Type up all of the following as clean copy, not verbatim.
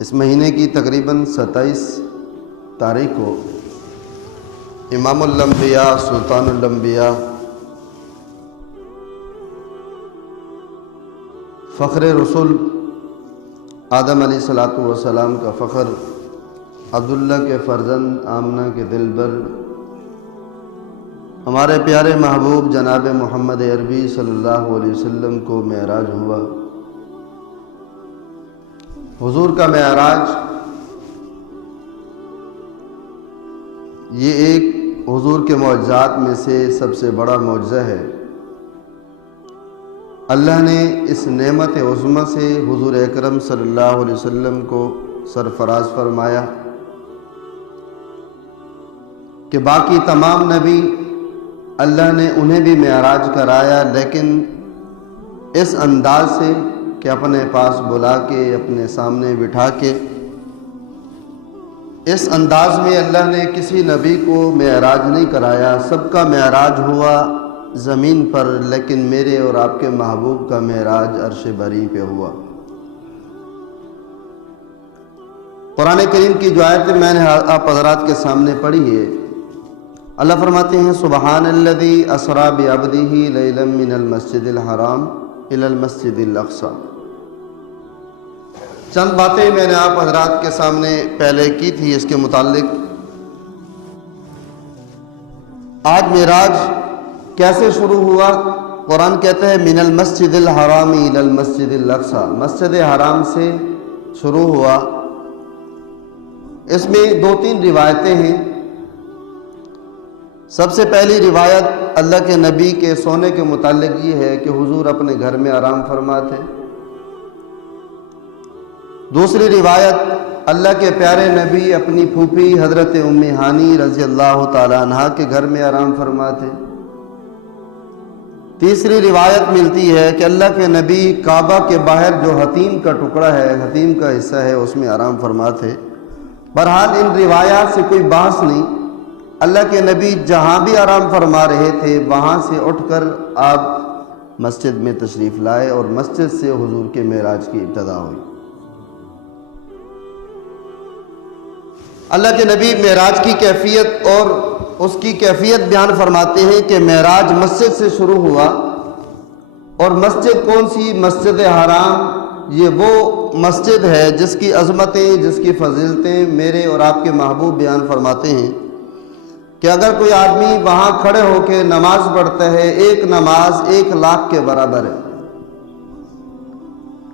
اس مہینے کی تقریباً 27 تاریخ کو امام الانبیاء سلطان الانبیاء فخر رسول آدم علیہ الصلوۃ والسلام کا فخر عبداللہ کے فرزند آمنہ کے دلبر ہمارے پیارے محبوب جناب محمد عربی صلی اللہ علیہ وسلم کو معراج ہوا۔ حضور کا معراج یہ ایک حضور کے معجزات میں سے سب سے بڑا معجزہ ہے۔ اللہ نے اس نعمت عظمی سے حضور اکرم صلی اللہ علیہ وسلم کو سرفراز فرمایا کہ باقی تمام نبی اللہ نے انہیں بھی معراج کرایا، لیکن اس انداز سے کہ اپنے پاس بلا کے اپنے سامنے بٹھا کے، اس انداز میں اللہ نے کسی نبی کو معراج نہیں کرایا۔ سب کا معراج ہوا زمین پر، لیکن میرے اور آپ کے محبوب کا معراج عرش بری پہ ہوا۔ قرآن کریم کی جو آیت میں نے آپ حضرات کے سامنے پڑھی ہے، اللہ فرماتے ہیں سبحان الذی اسری بعبدہ لیلا من المسجد الحرام الی المسجد الاقصی۔ چند باتیں میں نے آپ حضرات کے سامنے پہلے کی تھی اس کے متعلق۔ آج معراج کیسے شروع ہوا؟ قرآن کہتا ہے من المسجد الحرام الی المسجد الاقصی، مسجد حرام سے شروع ہوا۔ اس میں 2-3 روایتیں ہیں۔ سب سے پہلی روایت اللہ کے نبی کے سونے کے متعلق یہ ہے کہ حضور اپنے گھر میں آرام فرما تھے۔ دوسری روایت اللہ کے پیارے نبی اپنی پھوپھی حضرت ام ہانی رضی اللہ تعالی عنہا کے گھر میں آرام فرما تھے۔ تیسری روایت ملتی ہے کہ اللہ کے نبی کعبہ کے باہر جو حتیم کا ٹکڑا ہے، حتیم کا حصہ ہے، اس میں آرام فرما تھے۔ بہرحال ان روایات سے کوئی بحث نہیں، اللہ کے نبی جہاں بھی آرام فرما رہے تھے وہاں سے اٹھ کر آپ مسجد میں تشریف لائے اور مسجد سے حضور کے معراج کی ابتدا ہوئی۔ اللہ کے نبی معراج کی کیفیت اور اس کی کیفیت بیان فرماتے ہیں کہ معراج مسجد سے شروع ہوا، اور مسجد کون سی؟ مسجد حرام۔ یہ وہ مسجد ہے جس کی عظمتیں، جس کی فضیلتیں میرے اور آپ کے محبوب بیان فرماتے ہیں کہ اگر کوئی آدمی وہاں کھڑے ہو کے نماز پڑھتا ہے، ایک نماز 1,00,000 کے برابر ہے۔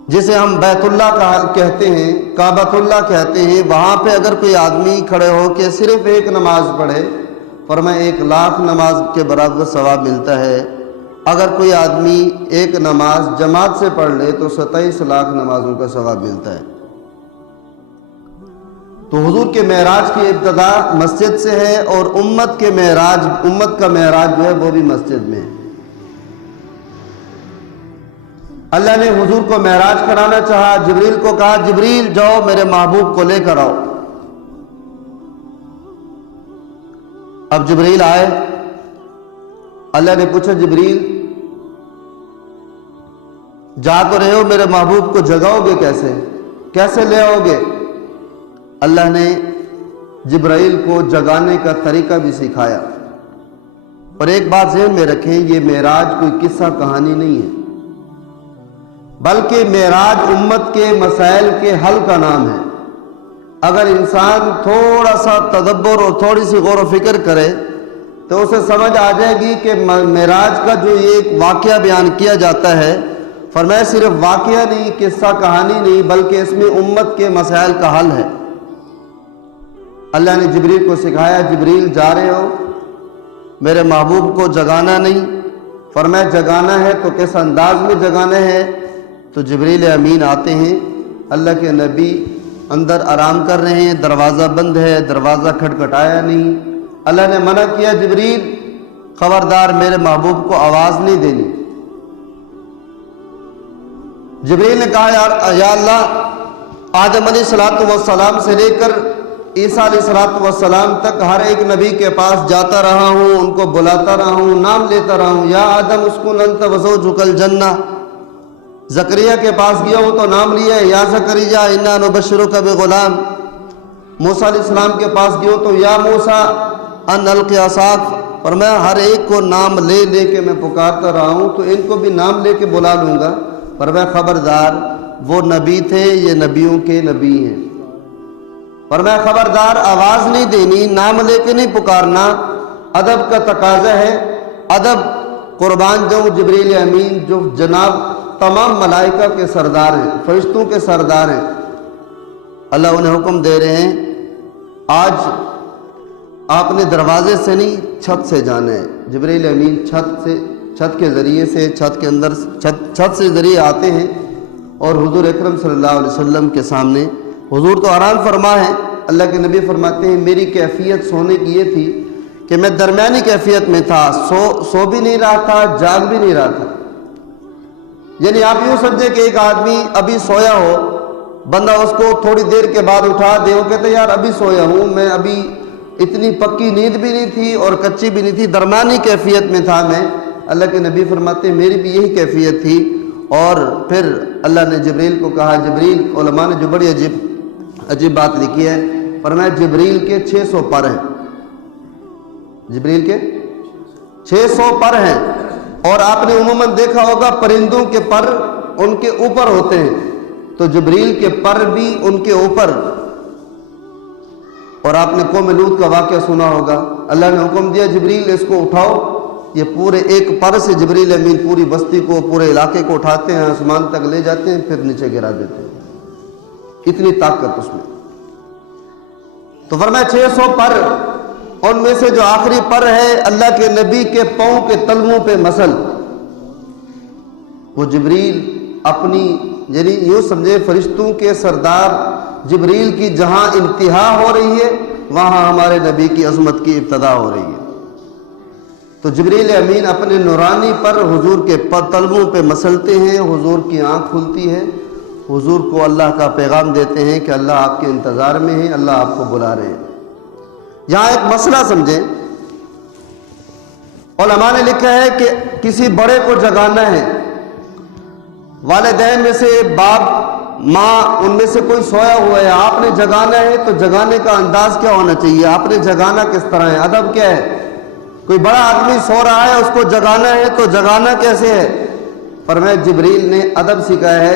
جسے ہم بیت اللہ کہتے ہیں، کعبۃ اللہ کہتے ہیں، وہاں پہ اگر کوئی آدمی کھڑے ہو کے صرف ایک نماز پڑھے، فرمایا 1,00,000 نماز کے برابر ثواب ملتا ہے۔ اگر کوئی آدمی ایک نماز جماعت سے پڑھ لے تو 27 لاکھ نمازوں کا ثواب ملتا ہے۔ تو حضور کے معراج کی ابتدا مسجد سے ہے، اور امت کا معراج جو ہے وہ بھی مسجد میں ہے۔ اللہ نے حضور کو معراج کرانا چاہا، جبریل کو کہا جبریل جاؤ میرے محبوب کو لے کر آؤ۔ اب جبریل آئے، اللہ نے پوچھا جبریل جا تو رہے ہو، میرے محبوب کو جگاؤ گے کیسے لے آؤ گے؟ اللہ نے جبرائیل کو جگانے کا طریقہ بھی سکھایا۔ اور ایک بات ذہن میں رکھیں، یہ معراج کوئی قصہ کہانی نہیں ہے، بلکہ معراج امت کے مسائل کے حل کا نام ہے۔ اگر انسان تھوڑا سا تدبر اور تھوڑی سی غور و فکر کرے تو اسے سمجھ آ جائے گی کہ معراج کا جو یہ ایک واقعہ بیان کیا جاتا ہے، فرمایا صرف واقعہ نہیں، قصہ کہانی نہیں، بلکہ اس میں امت کے مسائل کا حل ہے۔ اللہ نے جبریل کو سکھایا جبریل جا رہے ہو، میرے محبوب کو جگانا نہیں۔ فرمایا جگانا ہے تو کس انداز میں جگانا ہے؟ تو جبریل امین آتے ہیں، اللہ کے نبی اندر آرام کر رہے ہیں، دروازہ بند ہے، دروازہ کھٹکھٹایا نہیں۔ اللہ نے منع کیا جبریل خبردار میرے محبوب کو آواز نہیں دینی۔ جبریل نے کہا یا اللہ، آدم علیہ السلام سے لے کر عیسیٰ علیہ السلام تک ہر ایک نبی کے پاس جاتا رہا ہوں، ان کو بلاتا رہا ہوں، نام لیتا رہا ہوں، یا آدم اسکن انت وزوجک الجنہ، زکریا کے پاس گیا ہوں تو نام لیا ہے، یا زکریا انا نبشرک بغلام۔ موسیٰ علیہ السلام کے پاس گیا ہوں تو یا موسیٰ ان القی عصاک۔ فرمایا ہر ایک کو نام لے لے کے میں پکارتا رہا ہوں، تو ان کو بھی نام لے کے بلا لوں گا۔ فرمایا خبردار، وہ نبی تھے، یہ نبیوں کے نبی ہیں۔ فرمایا خبردار، آواز نہیں دینی، نام لے کے نہیں پکارنا، ادب کا تقاضا ہے۔ ادب قربان جاؤں جبریل امین جو جناب تمام ملائکہ کے سردار ہیں، فرشتوں کے سردار ہیں، اللہ انہیں حکم دے رہے ہیں آج آپ نے دروازے سے نہیں چھت سے جانا ہے۔ جبریل امین چھت کے ذریعے سے چھت سے ذریعے آتے ہیں اور حضور اکرم صلی اللہ علیہ وسلم کے سامنے حضور تو آرام فرما ہے۔ اللہ کے نبی فرماتے ہیں میری کیفیت سونے کی یہ تھی کہ میں درمیانی کیفیت میں تھا، سو بھی نہیں رہا تھا، جاگ بھی نہیں رہا تھا۔ یعنی آپ یوں سمجھے کہ ایک آدمی ابھی سویا ہو، بندہ اس کو تھوڑی دیر کے بعد اٹھا دے، وہ کہتے یار ابھی سویا ہوں میں، ابھی اتنی پکی نیند بھی نہیں تھی اور کچی بھی نہیں تھی، درمیانی کیفیت میں تھا میں۔ اللہ کے نبی فرماتے ہیں میری بھی یہی کیفیت تھی۔ اور پھر اللہ نے جبریل کو کہا، جبریل، علماء نے جو بڑی عجیب بات لکھی ہے، فرمایا جبریل کے 600 پر ہیں، جبریل کے 600 پر ہیں۔ اور آپ نے عموماً دیکھا ہوگا پرندوں کے پر ان کے اوپر ہوتے ہیں، تو جبریل کے پر بھی ان کے اوپر۔ اور آپ نے قوم لوط کا واقعہ سنا ہوگا، اللہ نے حکم دیا جبریل اس کو اٹھاؤ، یہ پورے ایک پر سے جبریل امین پوری بستی کو، پورے علاقے کو اٹھاتے ہیں، آسمان تک لے جاتے ہیں، پھر نیچے گرا دیتے ہیں، اتنی طاقت اس میں۔ تو فرمایا 600 پر، ان میں سے جو آخری پر ہے اللہ کے نبی کے پاؤں کے تلووں پہ مسل، وہ جبریل اپنی، یعنی یوں سمجھے فرشتوں کے سردار جبریل کی جہاں انتہا ہو رہی ہے وہاں ہمارے نبی کی عظمت کی ابتدا ہو رہی ہے۔ تو جبریل امین اپنے نورانی پر حضور کے تلووں پہ مسلتے ہیں، حضور کی آنکھ کھلتی ہے، حضور کو اللہ کا پیغام دیتے ہیں کہ اللہ آپ کے انتظار میں ہے، اللہ آپ کو بلا رہے ہیں۔ یہاں ایک مسئلہ سمجھیں، علماء نے لکھا ہے کہ کسی بڑے کو جگانا ہے، والدین میں سے باپ ماں ان میں سے کوئی سویا ہوا ہے، آپ نے جگانا ہے تو جگانے کا انداز کیا ہونا چاہیے، آپ نے جگانا کس طرح ہے، ادب کیا ہے؟ کوئی بڑا آدمی سو رہا ہے اس کو جگانا ہے تو جگانا کیسے ہے؟ فرمایا جبریل نے ادب سکھایا ہے،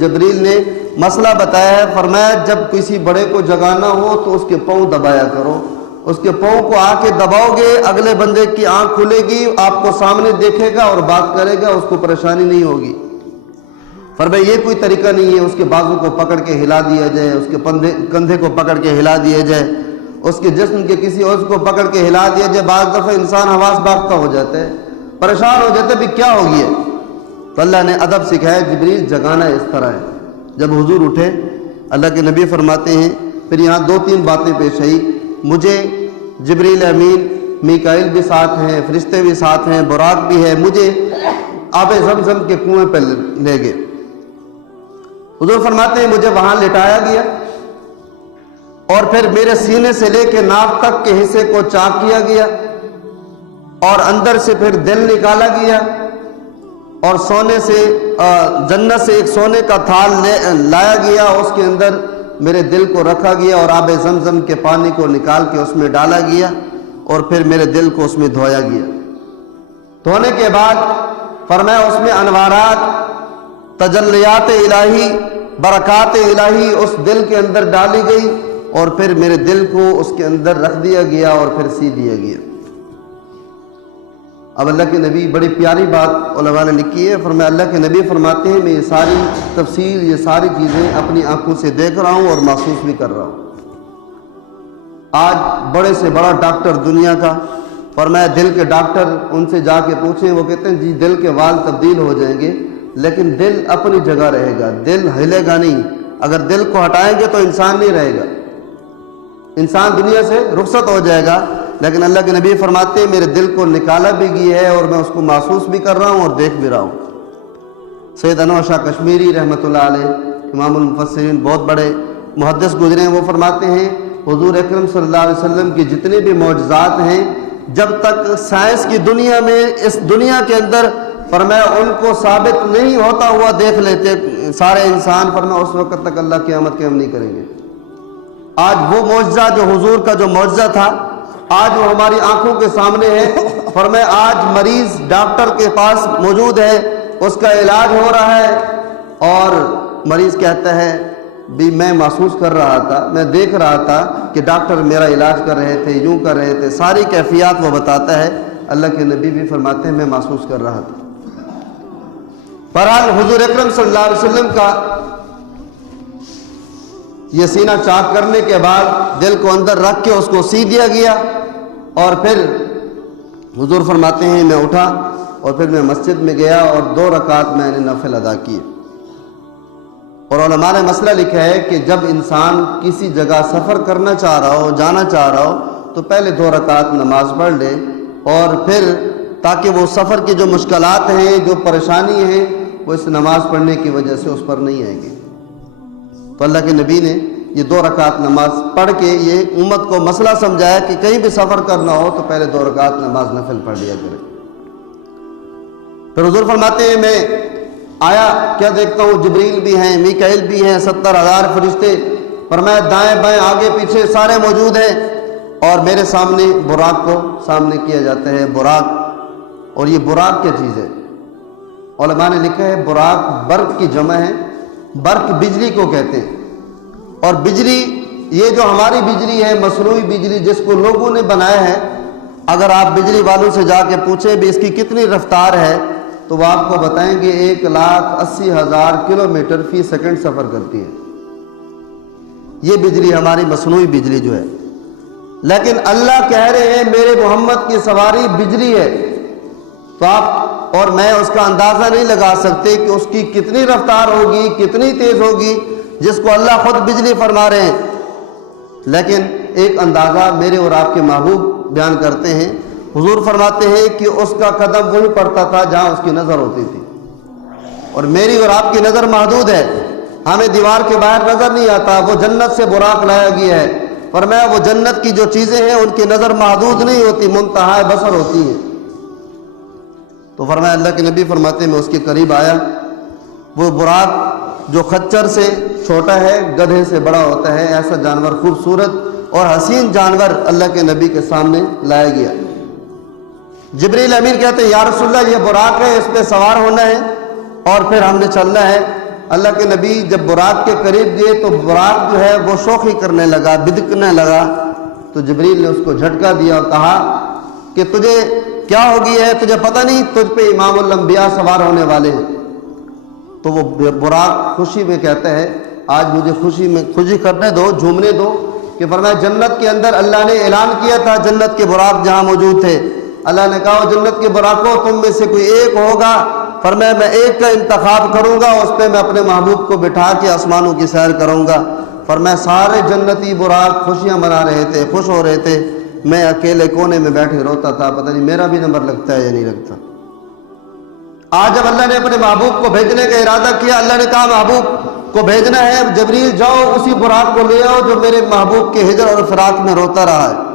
جبریل نے مسئلہ بتایا ہے۔ فرمایا جب کسی بڑے کو جگانا ہو تو اس کے پاؤں دبایا کرو، اس کے پاؤں کو آ کے دباؤ گے، اگلے بندے کی آنکھ کھلے گی، آپ کو سامنے دیکھے گا اور بات کرے گا، اس کو پریشانی نہیں ہوگی۔ فرمایا یہ کوئی طریقہ نہیں ہے اس کے بازو کو پکڑ کے ہلا دیا جائے، اس کے کندھے کو پکڑ کے ہلا دیا جائے، اس کے جسم کے کسی عضو کو پکڑ کے ہلا دیا جائے۔ بعض دفعہ انسان حواس باختہ ہو جاتا ہے، پریشان ہو جاتا ہے بھی کیا ہو گیا۔ تو اللہ نے ادب سکھایا، جبریل جگانا اس طرح ہے۔ جب حضور اٹھے اللہ کے نبی فرماتے ہیں، پھر یہاں 2-3 باتیں پیش آئی، مجھے جبریل امین میکائیل بھی ساتھ ہیں، فرشتے بھی ساتھ ہیں، براق بھی ہے، مجھے آب زمزم کے کنویں پہ لے گئے۔ حضور فرماتے ہیں مجھے وہاں لٹایا گیا اور پھر میرے سینے سے لے کے ناف تک کے حصے کو چاک کیا گیا اور اندر سے پھر دل نکالا گیا اور سونے سے جنت سے ایک سونے کا تھال لایا گیا، اس کے اندر میرے دل کو رکھا گیا اور آب زمزم کے پانی کو نکال کے اس میں ڈالا گیا اور پھر میرے دل کو اس میں دھویا گیا۔ دھونے کے بعد فرمایا اس میں انوارات، تجلیات الہی، برکات الہی اس دل کے اندر ڈالی گئی اور پھر میرے دل کو اس کے اندر رکھ دیا گیا اور پھر سی دیا گیا۔ اب اللہ کے نبی، بڑی پیاری بات علماء نے لکھی ہے، فرمایا اللہ کے نبی فرماتے ہیں میں یہ ساری تفصیل، یہ ساری چیزیں اپنی آنکھوں سے دیکھ رہا ہوں اور محسوس بھی کر رہا ہوں۔ آج بڑے سے بڑا ڈاکٹر دنیا کا، فرمایا دل کے ڈاکٹر، ان سے جا کے پوچھیں، وہ کہتے ہیں جی دل کے وال تبدیل ہو جائیں گے لیکن دل اپنی جگہ رہے گا، دل ہلے گا نہیں۔ اگر دل کو ہٹائیں گے تو انسان نہیں رہے گا، انسان دنیا سے رخصت ہو جائے گا۔ لیکن اللہ کے نبی فرماتے ہیں میرے دل کو نکالا بھی گیا ہے اور میں اس کو محسوس بھی کر رہا ہوں اور دیکھ بھی رہا ہوں۔ سید انور شاہ کشمیری رحمۃ اللہ علیہ، امام المفسرین، بہت بڑے محدث گزرے ہیں، وہ فرماتے ہیں حضور اکرم صلی اللہ علیہ وسلم کی جتنے بھی معجزات ہیں، جب تک سائنس کی دنیا میں، اس دنیا کے اندر فرمایا ان کو ثابت نہیں ہوتا ہوا دیکھ لیتے سارے انسان، فرمایا اس وقت تک اللہ قیامت قائم نہیں کریں گے۔ آج وہ معجزہ جو حضور کا جو معجزہ تھا آج وہ ہماری آنکھوں کے سامنے ہے۔ فرمایا آج مریض ڈاکٹر کے پاس موجود ہے، اس کا علاج ہو رہا ہے، اور مریض کہتا ہے بھی میں محسوس کر رہا تھا، میں دیکھ رہا تھا کہ ڈاکٹر میرا علاج کر رہے تھے، یوں کر رہے تھے، ساری کیفیات وہ بتاتا ہے۔ اللہ کے نبی بھی فرماتے ہیں میں محسوس کر رہا تھا۔ بہرحال حضور اکرم صلی اللہ علیہ وسلم کا یہ سینہ چاک کرنے کے بعد دل کو اندر رکھ کے اس کو سی دیا گیا، اور پھر حضور فرماتے ہیں میں اٹھا اور پھر میں مسجد میں گیا اور 2 رکعت میں نے نفل ادا کیے۔ اور علماء نے مسئلہ لکھا ہے کہ جب انسان کسی جگہ سفر کرنا چاہ رہا ہو، جانا چاہ رہا ہو، تو پہلے 2 رکعت نماز پڑھ لے، اور پھر تاکہ وہ سفر کی جو مشکلات ہیں، جو پریشانی ہیں، وہ اس نماز پڑھنے کی وجہ سے اس پر نہیں آئے گی۔ تو اللہ کے نبی نے یہ 2 رکعت نماز پڑھ کے یہ امت کو مسئلہ سمجھایا کہ کہیں بھی سفر کرنا ہو تو پہلے 2 رکعت نماز نفل پڑھ لیا کرے۔ پھر حضور فرماتے ہیں میں آیا کیا دیکھتا ہوں جبریل بھی ہیں، میکائیل بھی ہیں، 70,000 فرشتے، فرمایا دائیں بائیں آگے پیچھے سارے موجود ہیں، اور میرے سامنے براق کو سامنے کیا جاتا ہے۔ براق، اور یہ براق کیا چیز ہے؟ علماء نے لکھا ہے براق برق کی جمع ہے، برق بجلی کو کہتے ہیں، اور بجلی یہ جو ہماری بجلی ہے، مصنوعی بجلی جس کو لوگوں نے بنایا ہے، اگر آپ بجلی والوں سے جا کے پوچھیں بھی اس کی کتنی رفتار ہے تو وہ آپ کو بتائیں گے 1,80,000 کلومیٹر فی سیکنڈ سفر کرتی ہے۔ یہ بجلی ہماری مصنوعی بجلی جو ہے، لیکن اللہ کہہ رہے ہیں میرے محمد کی سواری بجلی ہے، تو آپ اور میں اس کا اندازہ نہیں لگا سکتے کہ اس کی کتنی رفتار ہوگی، کتنی تیز ہوگی، جس کو اللہ خود بجلی فرما رہے ہیں۔ لیکن ایک اندازہ میرے اور آپ کے محبوب بیان کرتے ہیں، حضور فرماتے ہیں کہ اس کا قدم وہیں پڑتا تھا جہاں اس کی نظر ہوتی تھی، اور میری اور آپ کی نظر محدود ہے، ہمیں دیوار کے باہر نظر نہیں آتا، وہ جنت سے براق لایا گیا ہے۔ فرمایا وہ جنت کی جو چیزیں ہیں ان کی نظر محدود نہیں ہوتی، منتہا بصر ہوتی ہیں۔ تو فرمایا اللہ کے نبی فرماتے ہیں میں اس کے قریب آیا، وہ براق جو خچر سے چھوٹا ہے، گدھے سے بڑا ہوتا ہے، ایسا جانور خوبصورت اور حسین جانور اللہ کے نبی کے سامنے لایا گیا۔ جبریل امین کہتے ہیں یا رسول اللہ یہ براق ہے، اس پہ سوار ہونا ہے اور پھر ہم نے چلنا ہے۔ اللہ کے نبی جب براق کے قریب گئے تو براق جو ہے وہ شوخی کرنے لگا، بدکنے لگا، تو جبریل نے اس کو جھٹکا دیا اور کہا کہ تجھے کیا ہو گئی ہے، تجھے پتہ نہیں تجھ پہ امام الانبیاء سوار ہونے والے ہیں؟ تو وہ براق خوشی میں کہتا ہے آج مجھے خوشی کرنے دو، جھومنے دو، کہ فرمایا جنت کے اندر اللہ نے اعلان کیا تھا جنت کے براق جہاں موجود تھے، اللہ نے کہا جنت کے براقوں تم میں سے کوئی ایک ہوگا، فرمایا میں ایک کا انتخاب کروں گا، اس پہ میں اپنے محبوب کو بٹھا کے آسمانوں کی سیر کروں گا۔ فرمایا سارے جنتی براق خوشیاں منا رہے تھے، خوش ہو رہے تھے، میں اکیلے کونے میں بیٹھے روتا تھا، پتہ نہیں میرا بھی نمبر لگتا ہے یا نہیں لگتا۔ آج جب اللہ نے اپنے محبوب کو بھیجنے کا ارادہ کیا، اللہ نے کہا محبوب کو بھیجنا ہے، جبریل جاؤ اسی براق کو لے آؤ جو میرے محبوب کے ہجر اور فراق میں روتا رہا ہے۔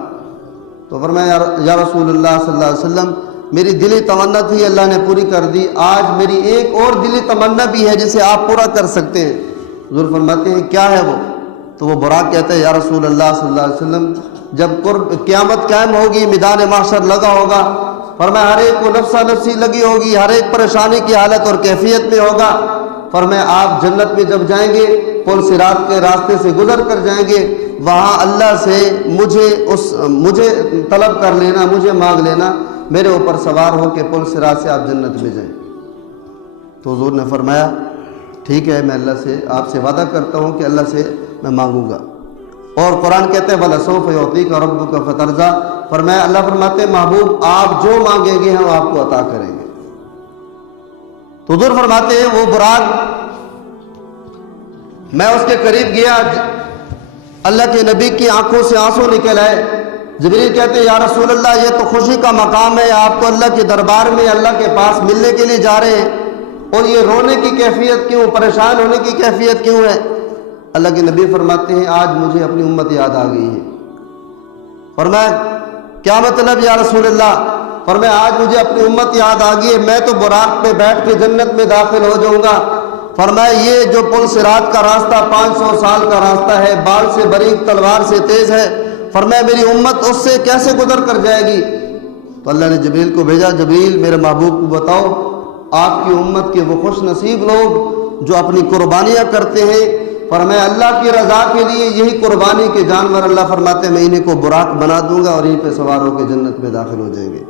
تو فرمایا یا رسول اللہ صلی اللہ علیہ وسلم میری دلی تمنا تھی، اللہ نے پوری کر دی، آج میری ایک اور دلی تمنا بھی ہے جسے آپ پورا کر سکتے ہیں۔ حضور فرماتے ہیں کیا ہے وہ؟ تو وہ براق کہتا ہے یا رسول اللہ صلی اللہ علیہ وسلم جب قیامت قائم ہوگی، میدان محشر لگا ہوگا، فرمایا ہر ایک کو نفسا نفسی لگی ہوگی، ہر ایک پریشانی کی حالت اور کیفیت میں ہوگا، فرمایا آپ جنت میں جب جائیں گے پل صراط کے راستے سے گزر کر جائیں گے، وہاں اللہ سے مجھے طلب کر لینا، مجھے مانگ لینا، میرے اوپر سوار ہو کے پل صراط سے آپ جنت میں جائیں۔ تو حضور نے فرمایا ٹھیک ہے، میں اللہ سے آپ سے وعدہ کرتا ہوں کہ اللہ سے میں مانگوں گا۔ اور قرآن کہتے ہیں وَلَسَوْفَ يُعْطِيكَ رَبُّكَ فَتَرْضَىٰ، فرمایا اللہ فرماتے ہیں محبوب آپ جو مانگیں گے ہم آپ کو عطا کریں گے۔ تو حضور فرماتے ہیں وہ براق میں اس کے قریب گیا، اللہ کے نبی کی آنکھوں سے آنسو نکل آئے۔ جبریل کہتے ہیں یا رسول اللہ یہ تو خوشی کا مقام ہے، آپ تو اللہ کے دربار میں اللہ کے پاس ملنے کے لیے جا رہے ہیں، اور یہ رونے کی کیفیت کیوں، پریشان ہونے کی کیفیت کیوں ہے؟ اللہ کے نبی فرماتے ہیں آج مجھے اپنی امت یاد آ گئی ہے۔ فرمایا کیا مطلب یا رسول اللہ؟ فرمایا آج مجھے اپنی امت یاد آ گئی ہے، میں تو براق پہ بیٹھ کے جنت میں داخل ہو جاؤں گا۔ فرمایا یہ جو پل صراط کا راستہ 500 سال کا راستہ ہے، بال سے باریک تلوار سے تیز ہے، فرمایا میری امت اس سے کیسے گزر کر جائے گی؟ تو اللہ نے جبریل کو بھیجا، جبریل میرے محبوب کو بتاؤ آپ کی امت کے وہ خوش نصیب لوگ جو اپنی قربانیاں کرتے ہیں، فرمایا اللہ کی رضا کے لیے یہی قربانی کے جانور اللہ فرماتے ہیں میں انہیں کو براق بنا دوں گا اور ان پہ سوار ہو کے جنت میں داخل ہو جائیں گے۔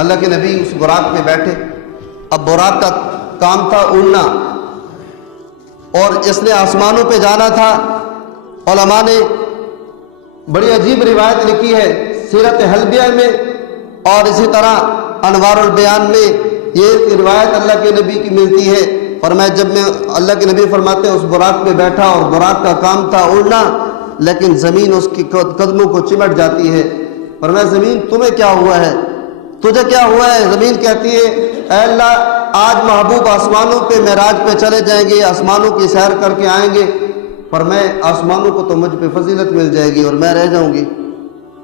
اللہ کے نبی اس براق پہ بیٹھے۔ اب براق کا کام تھا اڑنا، اور اس نے آسمانوں پہ جانا تھا۔ علماء نے بڑی عجیب روایت لکھی ہے سیرت حلبیہ میں، اور اسی طرح انوار البیان میں یہ روایت اللہ کے نبی کی ملتی ہے۔ فرمایا جب میں اللہ کے نبی فرماتے ہیں اس براق پہ بیٹھا، اور براق کا کام تھا اڑنا، لیکن زمین اس کی قدموں کو چمٹ جاتی ہے۔ فرمایا زمین تمہیں کیا ہوا ہے، تجھے کیا ہوا ہے؟ زمین کہتی ہے اے اللہ آج محبوب آسمانوں پہ معراج پہ چلے جائیں گے، آسمانوں کی سیر کر کے آئیں گے، پر میں آسمانوں کو تو مجھ پہ فضیلت مل جائے گی اور میں رہ جاؤں گی۔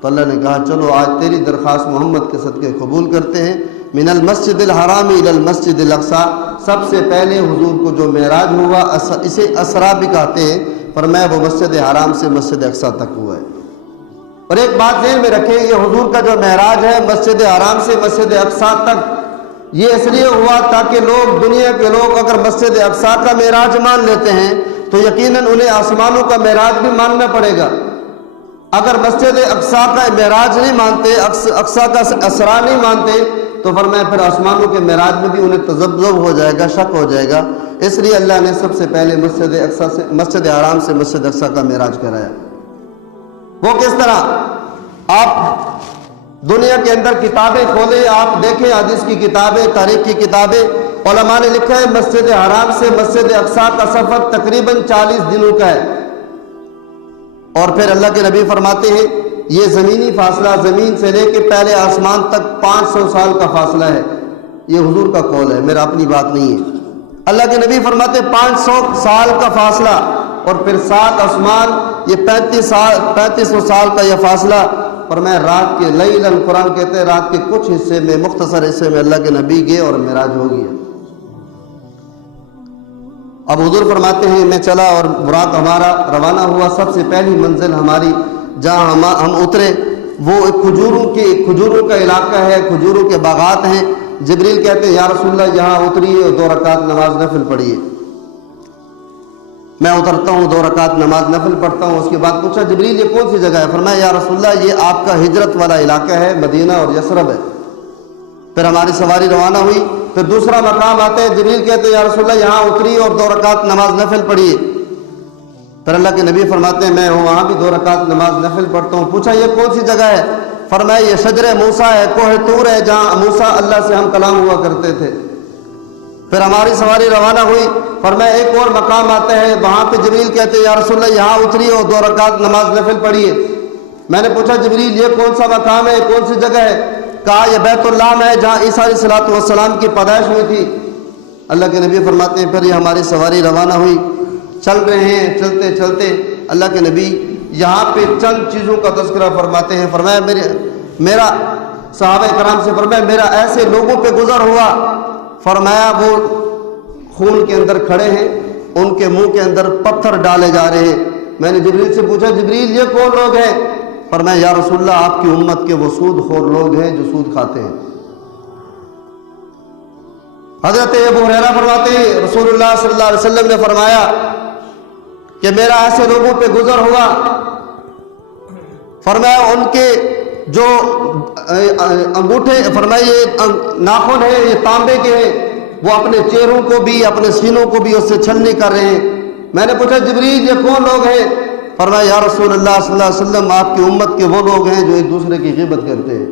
تو اللہ نے کہا چلو آج تیری درخواست محمد کے صدقے قبول کرتے ہیں۔ من المسجد الحرام الى المسجد الاقصی، سب سے پہلے حضور کو جو معراج ہوا اسے اسرا بھی کہتے ہیں، فرمایا وہ مسجد حرام سے مسجد اقصی تک ہوا ہے۔ اور ایک بات ذہن میں رکھیں، یہ حضور کا جو معراج ہے مسجد حرام سے مسجد اقصی تک، یہ اس لیے ہوا تاکہ لوگ، دنیا کے لوگ اگر مسجد اقصی کا معراج مان لیتے ہیں تو یقیناً انہیں آسمانوں کا معراج بھی ماننا پڑے گا۔ اگر مسجد اقصی کا معراج نہیں مانتے، اقصی کا اسرا نہیں مانتے، تو فرمایا پھر آسمانوں کے معراج میں بھی انہیں تذبذب ہو جائے گا، شک ہو جائے گا۔ اس لیے اللہ نے سب سے پہلے مسجد حرام سے مسجد اقصی کا معراج کرایا۔ وہ کس طرح؟ آپ دنیا کے اندر کتابیں کھولیں، آپ دیکھیں حدیث کی کتابیں، تاریخ کی کتابیں، علماء نے لکھا ہے مسجد حرام سے مسجد اقصی کا سفر تقریباً 40 دنوں کا ہے۔ اور پھر اللہ کے نبی فرماتے ہیں یہ زمینی فاصلہ زمین سے لے کے پہلے آسمان تک 500 سال کا فاصلہ ہے۔ یہ حضور کا قول ہے، میرا اپنی بات نہیں ہے۔ اللہ کے نبی فرماتے 500 سال کا فاصلہ، اور پھر 7 آسمان، یہ 3500 سال کا یہ فاصلہ۔ فرمایا رات کے لیلاً، قرآن کہتے ہیں رات کے کچھ حصے میں، مختصر حصے میں اللہ کے نبی گئے اور معراج ہو گیا۔ اب حضور فرماتے ہیں میں چلا اور براق ہمارا روانہ ہوا۔ سب سے پہلی منزل ہماری جہاں ہم اترے وہ ایک کھجوروں کا علاقہ ہے، کھجوروں کے باغات ہیں۔ جبریل کہتے ہیں یا رسول اللہ یہاں اتریے اور 2 رکعت نماز نفل پڑھیے۔ میں اترتا ہوں، 2 رکعت نماز نفل پڑھتا ہوں۔ اس کے بعد پوچھا جبریل یہ کون سی جگہ ہے؟ فرمایا یا رسول اللہ یہ آپ کا ہجرت والا علاقہ ہے، مدینہ اور یثرب ہے۔ پھر ہماری سواری روانہ ہوئی، پھر دوسرا مقام آتے ہیں، جبریل کہتے ہیں یا رسول اللہ یہاں اتری اور 2 رکعت نماز نفل پڑھیے۔ پھر اللہ کے نبی فرماتے ہیں میں وہاں بھی 2 رکعت نماز نفل پڑھتا ہوں۔ پوچھا یہ کون سی جگہ ہے؟ فرمایا یہ شجر موسیٰ ہے، کوہ طور ہے، جہاں موسیٰ اللہ سے ہم کلام ہوا کرتے تھے۔ پھر ہماری سواری روانہ ہوئی، فرمایا ایک اور مقام آتا ہے، وہاں پہ جبریل کہتے ہیں یا رسول اللہ یہاں اتری اور 2 رکعت نماز نفل پڑھیے۔ میں نے پوچھا جبریل یہ کون سا مقام ہے، کون سی جگہ ہے؟ کہا یہ بیت اللہ ہے جہاں عیسیٰ علیہ السلام کی پیدائش ہوئی تھی۔ اللہ کے نبی فرماتے ہیں پھر یہ ہماری سواری روانہ ہوئی، چل رہے ہیں، چلتے چلتے اللہ کے نبی یہاں پہ چند چیزوں کا تذکرہ فرماتے ہیں۔ فرمایا میرا صحابہ کرام سے فرمایا میرا ایسے لوگوں پہ گزر ہوا، فرمایا وہ خون کے اندر کھڑے ہیں، ان کے منہ کے اندر پتھر ڈالے جا رہے ہیں۔ میں نے جبریل سے پوچھا جبریل یہ کون لوگ ہیں؟ فرمایا یا رسول اللہ آپ کی امت کے وہ سود خور لوگ ہیں جو سود کھاتے ہیں۔ حضرت ابو ہریرہ فرماتے ہیں رسول اللہ صلی اللہ علیہ وسلم نے فرمایا کہ میرا ایسے لوگوں پہ گزر ہوا، فرمایا ان کے جو انگوٹھے، فرمایا یہ ناخن ہیں یہ تانبے کے ہیں، وہ اپنے چہروں کو بھی اپنے سینوں کو بھی اس سے چھلنی کر رہے ہیں۔ میں نے پوچھا جبریل یہ کون لوگ ہیں؟ فرمایا یا رسول اللہ صلی اللہ علیہ وسلم آپ کی امت کے وہ لوگ ہیں جو ایک دوسرے کی غیبت کرتے ہیں۔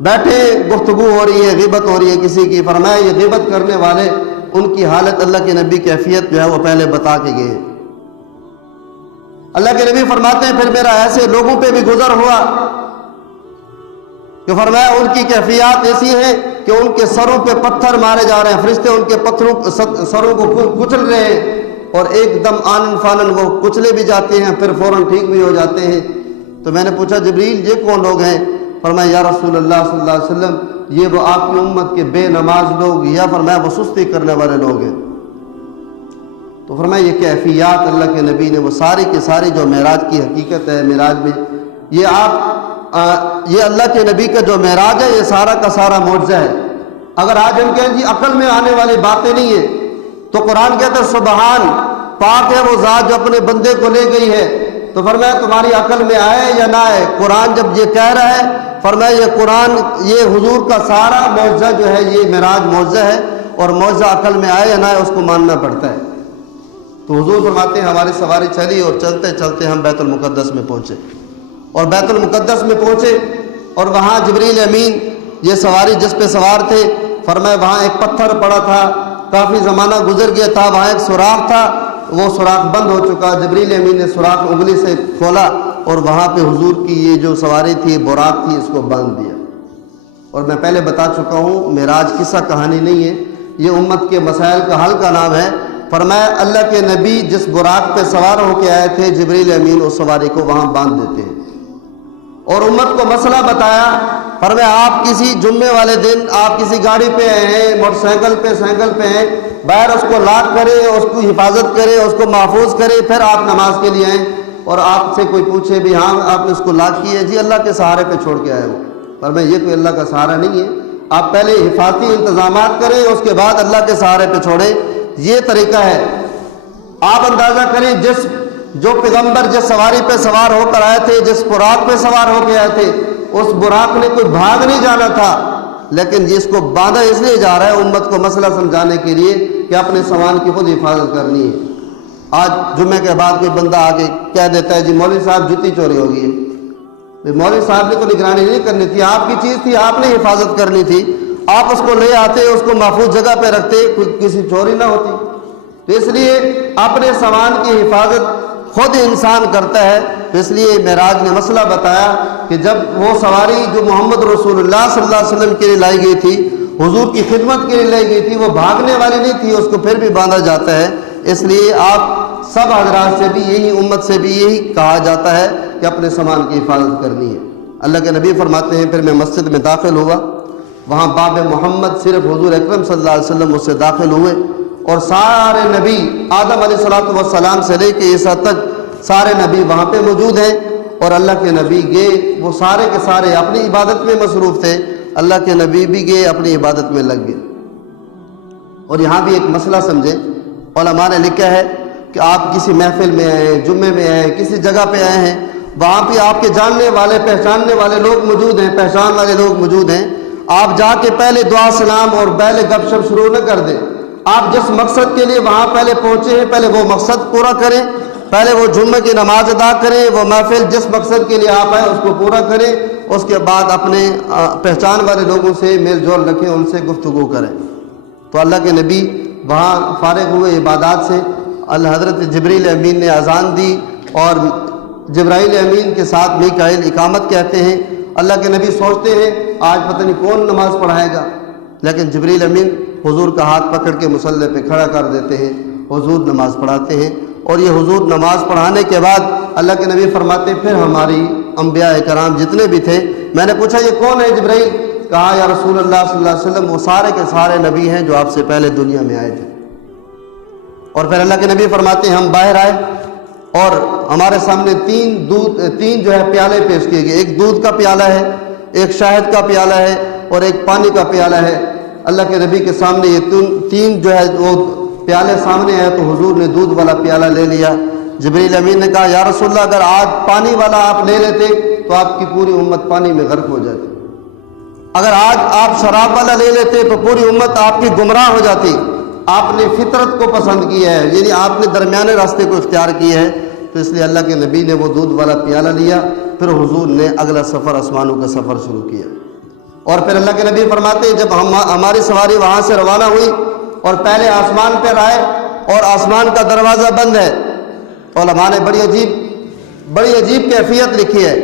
بیٹھے گفتگو ہو رہی ہے، غیبت ہو رہی ہے کسی کی، فرمایا یہ غیبت کرنے والے ان کی حالت اللہ کے نبی کیفیت جو ہے وہ پہلے بتا کے گئے۔ اللہ کے نبی فرماتے ہیں پھر میرا ایسے لوگوں پہ بھی گزر ہوا کہ فرمایا ان کی کیفیات ایسی ہے کہ ان کے سروں پہ پتھر مارے جا رہے ہیں، فرشتے ان کے سروں کو کچل رہے ہیں، اور ایک دم آنن فانن وہ کچلے بھی جاتے ہیں، پھر فوراً ٹھیک بھی ہو جاتے ہیں۔ تو میں نے پوچھا جبریل یہ کون لوگ ہیں؟ فرمایا یا رسول اللہ صلی اللہ علیہ وسلم یہ وہ آپ کی امت کے بے نماز لوگ یا فرمایا وہ سستی کرنے والے لوگ ہیں. تو فرمایا یہ کیفیات اللہ کے نبی نے وہ ساری کی ساری جو معراج کی حقیقت ہے، معراج میں یہ اللہ کے نبی کا جو معراج ہے یہ سارا کا سارا معجزہ ہے. اگر آج ہم کہیں جی عقل میں آنے والی باتیں نہیں ہیں تو قرآن کہتا ہے سبحان، پاک ہے وہ ذات جو اپنے بندے کو لے گئی ہے. تو فرمایا تمہاری عقل میں آئے یا نہ آئے، قرآن جب یہ کہہ رہا ہے فرمایا یہ قرآن یہ حضور کا سارا معجزہ جو ہے یہ معراج معجزہ ہے، اور معجزہ عقل میں آئے یا نہ آئے اس کو ماننا پڑتا ہے. تو حضور فرماتے ہیں ہماری سواری چلی اور چلتے چلتے ہم بیت المقدس میں پہنچے، اور بیت المقدس میں پہنچے اور وہاں جبریل امین یہ سواری جس پہ سوار تھے، فرمایا وہاں ایک پتھر پڑا تھا، کافی زمانہ گزر گیا تھا، وہاں ایک سوراخ تھا، وہ سوراخ بند ہو چکا. جبریل امین نے سوراخ انگلی سے کھولا اور وہاں پہ حضور کی یہ جو سواری تھی براق تھی اس کو باندھ دیا. اور میں پہلے بتا چکا ہوں معراج قصہ کہانی نہیں ہے، یہ امت کے مسائل کا حل کا نام ہے. فرمایا اللہ کے نبی جس براق پہ سوار ہو کے آئے تھے جبریل امین اس سواری کو وہاں باندھ دیتے ہیں اور امت کو مسئلہ بتایا. فرمایا آپ کسی جمعے والے دن آپ کسی گاڑی پہ آئے ہیں، موٹر سائیکل پہ سائیکل پہ ہیں، باہر اس کو لاک کرے، اس کو حفاظت کرے، اس کو محفوظ کرے، پھر آپ نماز کے لیے آئیں اور آپ سے کوئی پوچھے بھی ہاں آپ نے اس کو لاک کی ہے، جی اللہ کے سہارے پہ چھوڑ کے آئے ہو. فرمایا یہ کوئی اللہ کا سہارا نہیں ہے، آپ پہلے حفاظتی انتظامات کریں اس کے بعد اللہ کے سہارے پہ چھوڑیں، یہ طریقہ ہے. آپ اندازہ کریں جو پیغمبر جس سواری پہ سوار ہو کر آئے تھے، جس براق پہ سوار ہو کے آئے تھے، اس براق نے کوئی بھاگ نہیں جانا تھا، لیکن جس کو باندھا اس لیے جا رہا ہے امت کو مسئلہ سمجھانے کے لیے کہ اپنے سامان کی خود حفاظت کرنی ہے. آج جمعے کے بعد کوئی بندہ آگے کہہ دیتا ہے جی مولوی صاحب جوتی چوری ہو گئی ہے. مولوی صاحب نے تو نگرانی نہیں کرنی تھی، آپ کی چیز تھی، آپ نے حفاظت کرنی تھی، آپ اس کو لے آتے اس کو محفوظ جگہ پہ رکھتے، کسی چوری نہ ہوتی. تو اس لیے اپنے سامان کی حفاظت خود انسان کرتا ہے. تو اس لیے معراج نے مسئلہ بتایا کہ جب وہ سواری جو محمد رسول اللہ صلی اللہ علیہ وسلم کے لیے لائی گئی تھی، حضور کی خدمت کے لیے لائی گئی تھی، وہ بھاگنے والی نہیں تھی، اس کو پھر بھی باندھا جاتا ہے. اس لیے آپ سب حضرات سے بھی یہی امت سے بھی یہی کہا جاتا ہے کہ اپنے سامان کی حفاظت کرنی ہے. اللہ کے نبی فرماتے ہیں پھر میں مسجد میں داخل ہوا، وہاں باب محمد صرف حضور اکرم صلی اللہ علیہ وسلم اس سے داخل ہوئے، اور سارے نبی آدم علیہ السلام سے لے کے عیسیٰ تک سارے نبی وہاں پہ موجود ہیں. اور اللہ کے نبی گئے، وہ سارے کے سارے اپنی عبادت میں مصروف تھے، اللہ کے نبی بھی گئے اپنی عبادت میں لگ گئے. اور یہاں بھی ایک مسئلہ سمجھیں، علماء نے لکھا ہے کہ آپ کسی محفل میں آئے ہیں، جمعے میں آئے ہیں، کسی جگہ پہ آئے ہیں، وہاں پہ آپ کے جاننے والے پہچاننے والے لوگ موجود ہیں، پہچان والے لوگ موجود ہیں، آپ جا کے پہلے دعا سلام اور پہلے گپ شپ شروع نہ کر دیں. آپ جس مقصد کے لیے وہاں پہلے پہنچے ہیں پہلے وہ مقصد پورا کریں، پہلے وہ جمعے کی نماز ادا کریں، وہ محفل جس مقصد کے لیے آپ آئے اس کو پورا کریں، اس کے بعد اپنے پہچان والے لوگوں سے میل جول رکھیں، ان سے گفتگو کریں. تو اللہ کے نبی وہاں فارغ ہوئے عبادات سے، اللہ حضرت جبریل امین نے اذان دی اور جبرائیل امین کے ساتھ میکائیل اقامت کہتے ہیں. اللہ کے نبی سوچتے ہیں آج پتہ نہیں کون نماز پڑھائے گا، لیکن جبریل امین حضور کا ہاتھ پکڑ کے مصلی پہ کھڑا کر دیتے ہیں، حضور نماز پڑھاتے ہیں. اور یہ حضور نماز پڑھانے کے بعد اللہ کے نبی فرماتے ہیں پھر ہماری انبیاء کرام جتنے بھی تھے، میں نے پوچھا یہ کون ہے جبرائیل؟ کہا یا رسول اللہ صلی اللہ علیہ وسلم وہ سارے کے سارے نبی ہیں جو آپ سے پہلے دنیا میں آئے تھے. اور پھر اللہ کے نبی فرماتے ہیں ہم باہر آئے اور ہمارے سامنے تین جو ہے پیالے پیش کیے گئے، ایک دودھ کا پیالہ ہے، ایک شہد کا پیالہ ہے اور ایک پانی کا پیالہ ہے. اللہ کے نبی کے سامنے یہ تین جو ہے وہ پیالے سامنے ہے تو حضور نے دودھ والا پیالہ لے لیا. جبریل امین نے کہا یا رسول اللہ اگر آج پانی والا آپ لے لیتے تو آپ کی پوری امت پانی میں غرق ہو جاتی، اگر آج آپ شراب والا لے لیتے تو پوری امت آپ کی گمراہ ہو جاتی. آپ نے فطرت کو پسند کیا ہے، یعنی آپ نے درمیانے راستے کو اختیار کیا ہے. تو اس لیے اللہ کے نبی نے وہ دودھ والا پیالہ لیا، پھر حضور نے اگلا سفر آسمانوں کا سفر شروع کیا. اور پھر اللہ کے نبی فرماتے ہیں جب ہماری سواری وہاں سے روانہ ہوئی اور پہلے آسمان پر آئے اور آسمان کا دروازہ بند ہے، علماء نے بڑی عجیب کیفیت لکھی ہے.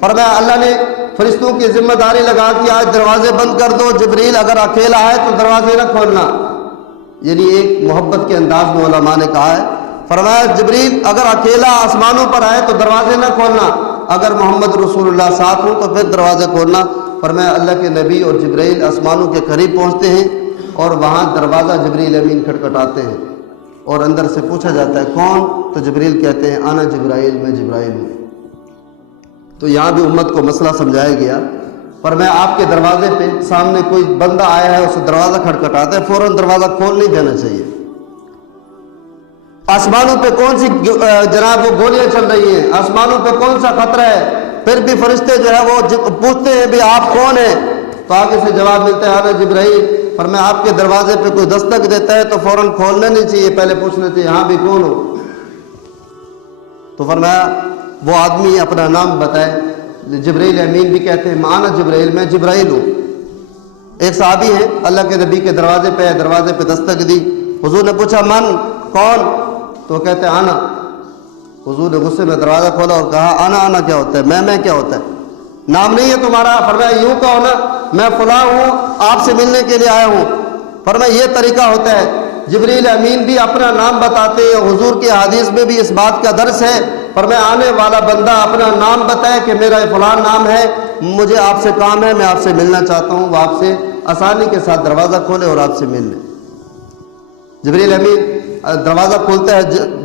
فرمایا اللہ نے فرشتوں کی ذمہ داری لگا کہ آج دروازے بند کر دو، جبریل اگر اکیلا ہے تو دروازے نہ کھولنا. یعنی ایک محبت کے انداز میں علماء نے کہا ہے. فرمایا جبریل اگر اکیلا آسمانوں پر آئے تو دروازے نہ کھولنا، اگر محمد رسول اللہ ساتھ ہوں تو پھر دروازہ کھولنا۔ فرمایا اللہ کے نبی اور جبرائیل آسمانوں کے قریب پہنچتے ہیں اور وہاں دروازہ جبریل امین کھٹکھٹاتے ہیں اور اندر سے پوچھا جاتا ہے کون؟ تو جبریل کہتے ہیں انا جبرائیل، میں جبرائیل ہوں۔ تو یہاں بھی امت کو مسئلہ سمجھایا گیا۔ پر میں آپ کے دروازے پہ سامنے کوئی بندہ آیا ہے، اسے دروازہ کھٹکھٹاتا ہے، فوراً دروازہ کھول نہیں دینا چاہیے۔ آسمانوں پہ کون سی جناب وہ گولیاں چل رہی ہیں، آسمانوں پہ کون سا خطرہ ہے، پھر بھی فرشتے جو ہے وہ پوچھتے ہیں بھی آپ کون ہیں؟ تو آگے سے جواب ملتا ہے انا جبرائیل۔ پر میں آپ کے دروازے پہ کوئی دستک دیتا ہے تو فوراً کھولنا نہیں چاہیے، پہلے پوچھنا چاہیے ہاں بھی کون ہو؟ تو فرمایا وہ آدمی اپنا نام بتائے۔ جبرائیل امین بھی کہتے ہیں انا جبرائیل، میں جبرائیل ہوں۔ ایک صحابی ہیں، اللہ کے نبی کے دروازے پہ دستک دی۔ حضور نے پوچھا من، کون؟ تو کہتے ہیں انا۔ حضور نے غصے میں دروازہ کھولا اور کہا انا کیا ہوتا ہے؟ میں کیا ہوتا ہے؟ نام نہیں ہے تمہارا؟ فرمایا یوں کہو نا میں فلاں ہوں، آپ سے ملنے کے لیے آیا ہوں۔ فرمایا یہ طریقہ ہوتا ہے۔ جبریل امین بھی اپنا نام بتاتے ہیں، حضور کی حدیث میں بھی اس بات کا درس ہے۔ فرمایا آنے والا بندہ اپنا نام بتائے کہ میرا فلاں نام ہے، مجھے آپ سے کام ہے، میں آپ سے ملنا چاہتا ہوں، وہ آپ سے آسانی کے ساتھ دروازہ کھولے اور آپ سے مل لے۔ جبریل امین دروازہ کھولتا ہے۔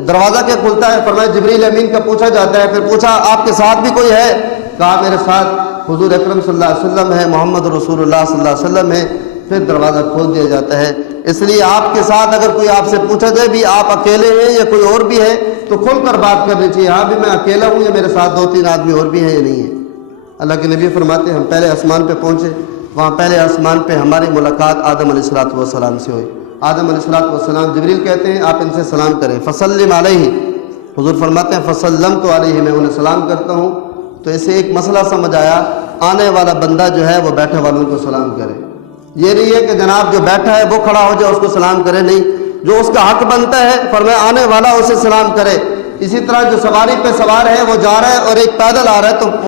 دروازہ کیا کھلتا ہے؟ فرمایا جبریل امین کا پوچھا جاتا ہے، پھر پوچھا آپ کے ساتھ بھی کوئی ہے؟ کہا میرے ساتھ حضور اکرم صلی اللہ علیہ وسلم ہے، محمد رسول اللہ صلی اللہ علیہ وسلم ہے۔ پھر دروازہ کھول دیا جاتا ہے۔ اس لیے آپ کے ساتھ اگر کوئی آپ سے پوچھا جائے بھی آپ اکیلے ہیں یا کوئی اور بھی ہے تو کھل کر بات کرنی چاہیے، ہاں بھی میں اکیلا ہوں یا میرے ساتھ 2-3 آدمی اور بھی ہیں یا نہیں ہے۔ اللہ کے نبی فرماتے ہیں ہم پہلے آسمان پہ پہنچے، وہاں پہلے آسمان پہ ہماری ملاقات آدم علیہ السلام سے ہوئی۔ آدم علیہ السلام، جبریل کہتے ہیں آپ ان سے سلام کریں، فسلم علیہ۔ حضور فرماتے ہیں فسلمت علیہ، میں انہیں سلام کرتا ہوں۔ تو اسے ایک مسئلہ سمجھ آیا، آنے والا بندہ جو ہے وہ بیٹھے والوں کو سلام کرے۔ یہ نہیں ہے کہ جناب جو بیٹھا ہے وہ کھڑا ہو جائے اس کو سلام کرے، نہیں، جو اس کا حق بنتا ہے فرمایا آنے والا اسے سلام کرے۔ اسی طرح جو سواری پہ سوار ہے وہ جا رہا ہے اور ایک پیدل آ رہا ہے تو